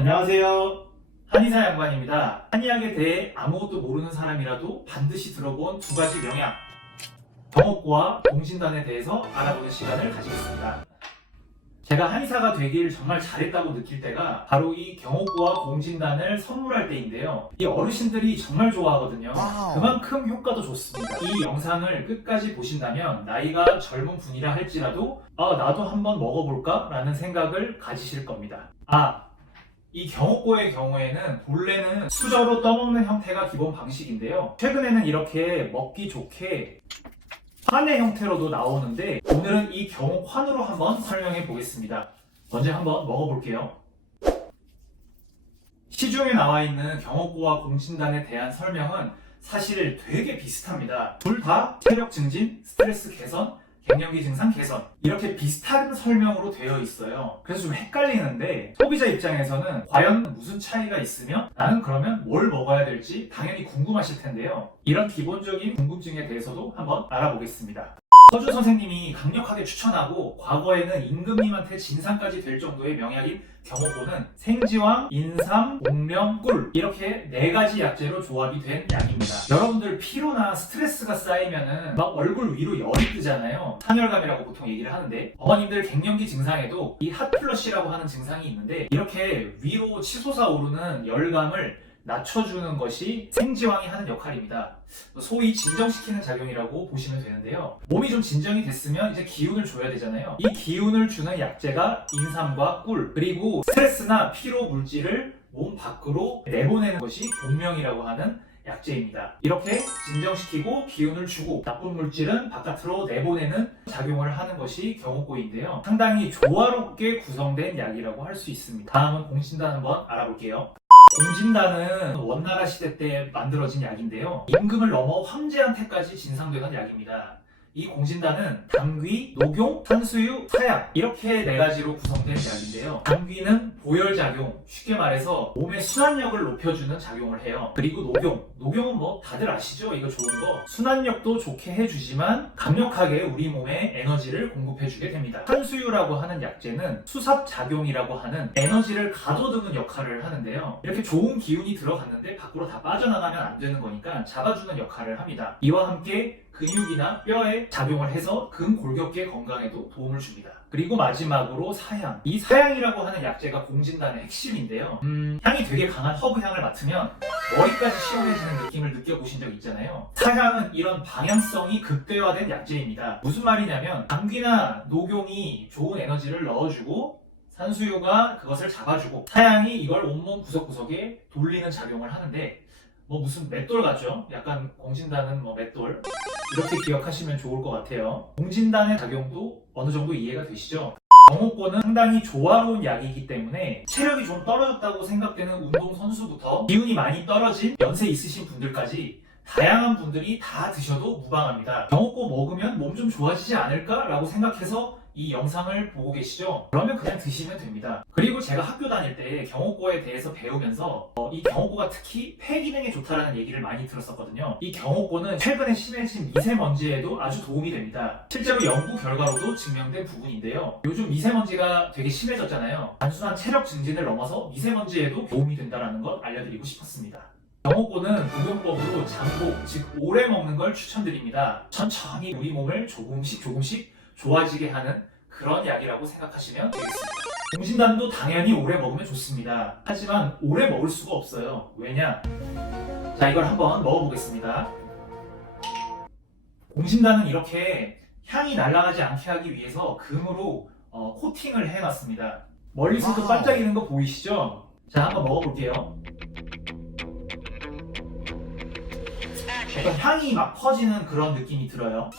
안녕하세요. 한의사 양반입니다. 한의학에 대해 아무것도 모르는 사람이라도 반드시 들어본 두 가지 명약. 경옥고와 공진단에 대해서 알아보는 시간을 가지겠습니다. 제가 한의사가 되길 정말 잘했다고 느낄 때가 바로 이 경옥고와 공진단을 선물할 때인데요. 이 어르신들이 정말 좋아하거든요. 그만큼 효과도 좋습니다. 이 영상을 끝까지 보신다면 나이가 젊은 분이라 할지라도 아 나도 한번 먹어볼까? 라는 생각을 가지실 겁니다. 아 이 경옥고의 경우에는 본래는 수저로 떠먹는 형태가 기본 방식인데요. 최근에는 이렇게 먹기 좋게 환의 형태로도 나오는데 오늘은 이 경옥환으로 한번 설명해 보겠습니다. 먼저 한번 먹어볼게요. 시중에 나와 있는 경옥고와 공진단에 대한 설명은 사실 되게 비슷합니다. 둘 다 체력 증진, 스트레스 개선, 갱년기 증상 개선 이렇게 비슷한 설명으로 되어 있어요. 그래서 좀 헷갈리는데 소비자 입장에서는 과연 무슨 차이가 있으면 나는 그러면 뭘 먹어야 될지 당연히 궁금하실 텐데요. 이런 기본적인 궁금증에 대해서도 한번 알아보겠습니다. 서준 선생님이 강력하게 추천하고 과거에는 임금님한테 진상까지 될 정도의 명약인 경호고는 생지황, 인삼, 옥명, 꿀 이렇게 네 가지 약재로 조합이 된 약입니다. 여러분들 피로나 스트레스가 쌓이면은 막 얼굴 위로 열이 뜨잖아요. 산열감이라고 보통 얘기를 하는데 어머님들 갱년기 증상에도 이 핫플러시라고 하는 증상이 있는데 이렇게 위로 치솟아 오르는 열감을 낮춰주는 것이 생지황이 하는 역할입니다. 소위 진정시키는 작용이라고 보시면 되는데요. 몸이 좀 진정이 됐으면 이제 기운을 줘야 되잖아요. 이 기운을 주는 약재가 인삼과 꿀, 그리고 스트레스나 피로 물질을 몸 밖으로 내보내는 것이 본명이라고 하는 약재입니다. 이렇게 진정시키고 기운을 주고 나쁜 물질은 바깥으로 내보내는 작용을 하는 것이 경옥고인데요. 상당히 조화롭게 구성된 약이라고 할 수 있습니다. 다음은 공신단 한번 알아볼게요. 공진단은 원나라 시대 때 만들어진 약인데요. 임금을 넘어 황제한테까지 진상되는 약입니다. 이 공진단은 당귀, 녹용, 산수유, 사약 이렇게 네 가지로 구성된 약인데요. 당귀는 보혈 작용, 쉽게 말해서 몸의 순환력을 높여주는 작용을 해요. 그리고 녹용, 녹용은 뭐 다들 아시죠? 이거 좋은 거. 순환력도 좋게 해주지만 강력하게 우리 몸에 에너지를 공급해주게 됩니다. 산수유라고 하는 약재는 수삽 작용이라고 하는 에너지를 가둬두는 역할을 하는데요. 이렇게 좋은 기운이 들어갔는데 밖으로 다 빠져나가면 안 되는 거니까 잡아주는 역할을 합니다. 이와 함께 근육이나 뼈에 작용을 해서 근골격계 건강에도 도움을 줍니다. 그리고 마지막으로 사향. 이 사향이라고 하는 약재가 공진단의 핵심인데요. 음, 향이 되게 강한 허브 향을 맡으면 머리까지 시원해지는 느낌을 느껴보신 적 있잖아요. 사향은 이런 방향성이 극대화된 약재입니다. 무슨 말이냐면 당귀나 녹용이 좋은 에너지를 넣어주고 산수유가 그것을 잡아주고 사향이 이걸 온몸 구석구석에 돌리는 작용을 하는데 뭐 무슨 맷돌 같죠? 약간 공진단은 뭐 맷돌 이렇게 기억하시면 좋을 것 같아요. 공진단의 작용도 어느 정도 이해가 되시죠? 경호권은 상당히 조화로운 약이기 때문에 체력이 좀 떨어졌다고 생각되는 운동선수부터 기운이 많이 떨어진 연세 있으신 분들까지 다양한 분들이 다 드셔도 무방합니다. 경호권 먹으면 몸 좀 좋아지지 않을까라고 생각해서 이 영상을 보고 계시죠? 그러면 그냥 드시면 됩니다. 그리고 제가 학교 다닐 때 경호고에 대해서 배우면서 어, 이 경호고가 특히 폐 기능에 좋다라는 얘기를 많이 들었었거든요. 이 경호고는 최근에 심해진 미세먼지에도 아주 도움이 됩니다. 실제로 연구 결과로도 증명된 부분인데요. 요즘 미세먼지가 되게 심해졌잖아요. 단순한 체력 증진을 넘어서 미세먼지에도 도움이 된다는 것 알려드리고 싶었습니다. 경호고는 복용법으로 장복, 즉 오래 먹는 걸 추천드립니다. 천천히 우리 몸을 조금씩 조금씩 좋아지게 하는 그런 약이라고 생각하시면 되겠습니다. 공신단도 당연히 오래 먹으면 좋습니다. 하지만 오래 먹을 수가 없어요. 왜냐? 자, 이걸 한번 먹어보겠습니다. 공신단은 이렇게 향이 날아가지 않게 하기 위해서 금으로 어, 코팅을 해놨습니다. 멀리서도 와우. 반짝이는 거 보이시죠? 자, 한번 먹어볼게요. 약간 향이 막 퍼지는 그런 느낌이 들어요.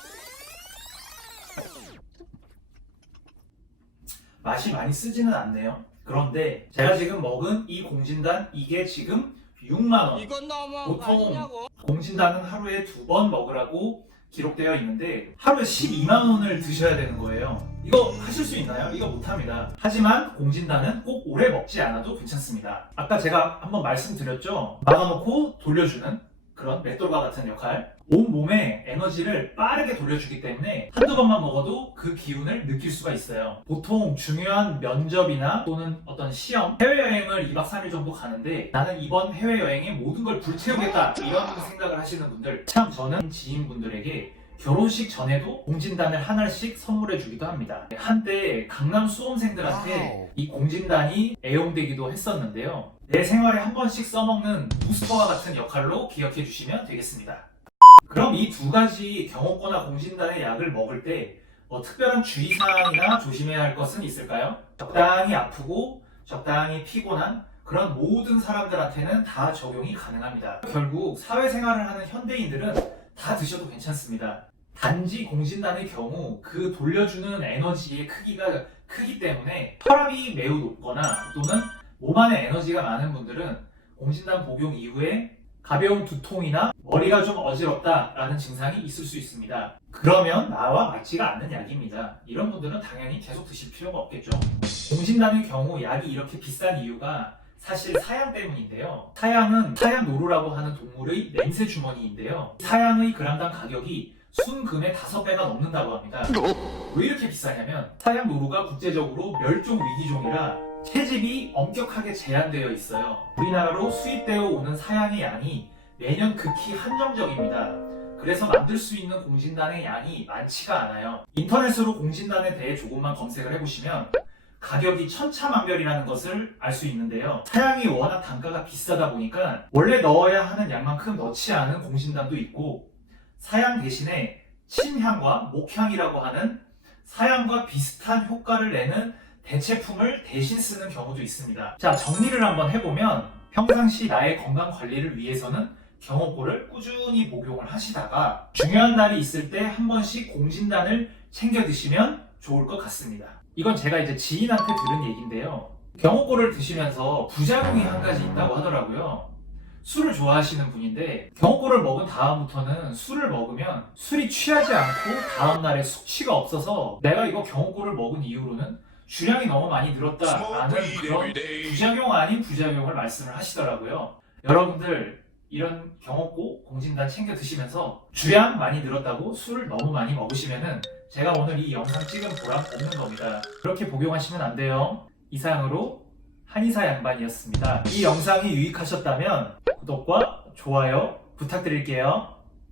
맛이 많이 쓰지는 않네요. 그런데 제가 지금 먹은 이 공진단 이게 지금 6만 원. 이건 너무한 거 보통 아니냐고. 공진단은 하루에 두 번 먹으라고 기록되어 있는데 하루에 12만 원을 드셔야 되는 거예요. 이거 하실 수 있나요? 이거 못합니다. 하지만 공진단은 꼭 오래 먹지 않아도 괜찮습니다. 아까 제가 한번 말씀드렸죠? 막아놓고 돌려주는 그런 맷돌과 같은 역할. 온 몸에 에너지를 빠르게 돌려주기 때문에 한두 번만 먹어도 그 기운을 느낄 수가 있어요. 보통 중요한 면접이나 또는 어떤 시험, 해외여행을 2박 3일 정도 가는데 나는 이번 해외여행에 모든 걸 불태우겠다 이런 생각을 하시는 분들 참 저는 지인분들에게 결혼식 전에도 공진단을 하나씩 선물해 주기도 합니다. 한때 강남 수험생들한테 이 공진단이 애용되기도 했었는데요. 내 생활에 한 번씩 써먹는 부스터와 같은 역할로 기억해 주시면 되겠습니다. 그럼 이 두 가지 경호권과 공진단의 약을 먹을 때 뭐 특별한 주의사항이나 조심해야 할 것은 있을까요? 적당히 아프고 적당히 피곤한 그런 모든 사람들한테는 다 적용이 가능합니다. 결국 사회생활을 하는 현대인들은 다 드셔도 괜찮습니다. 단지 공진단의 경우 그 돌려주는 에너지의 크기가 크기 때문에 혈압이 매우 높거나 또는 몸 안에 에너지가 많은 분들은 공진단 복용 이후에 가벼운 두통이나 머리가 좀 어지럽다라는 증상이 있을 수 있습니다. 그러면 나와 맞지가 않는 약입니다. 이런 분들은 당연히 계속 드실 필요가 없겠죠. 공진단의 경우 약이 이렇게 비싼 이유가 사실 사양 때문인데요. 사양은 사양 노루라고 하는 동물의 냄새 주머니인데요. 사양의 그람당 가격이 순금의 5배가 넘는다고 합니다. 왜 이렇게 비싸냐면 사양 노루가 국제적으로 멸종 위기종이라 채집이 엄격하게 제한되어 있어요. 우리나라로 수입되어 오는 사양의 양이 매년 극히 한정적입니다. 그래서 만들 수 있는 공진단의 양이 많지가 않아요. 인터넷으로 공진단에 대해 조금만 검색을 해보시면 가격이 천차만별이라는 것을 알 수 있는데요. 사양이 워낙 단가가 비싸다 보니까 원래 넣어야 하는 양만큼 넣지 않은 공진단도 있고 사양 대신에 침향과 목향이라고 하는 사양과 비슷한 효과를 내는 대체품을 대신 쓰는 경우도 있습니다. 자, 정리를 한번 해보면 평상시 나의 건강 관리를 위해서는 경호고를 꾸준히 복용을 하시다가 중요한 날이 있을 때 한 번씩 공진단을 챙겨 드시면 좋을 것 같습니다. 이건 제가 이제 지인한테 들은 얘기인데요. 경호고를 드시면서 부작용이 한 가지 있다고 하더라고요. 술을 좋아하시는 분인데 경호고를 먹은 다음부터는 술을 먹으면 술이 취하지 않고 다음날에 숙취가 없어서 내가 이거 경호고를 먹은 이후로는 주량이 너무 많이 늘었다라는 그런 부작용 아닌 부작용을 말씀을 하시더라고요. 여러분들 이런 경호고 공진단 챙겨 드시면서 주량 많이 늘었다고 술을 너무 많이 먹으시면은 제가 오늘 이 영상 찍은 보람 없는 겁니다. 그렇게 복용하시면 안 돼요. 이상으로 한의사 양반이었습니다. 이 영상이 유익하셨다면 구독과 좋아요 부탁드릴게요.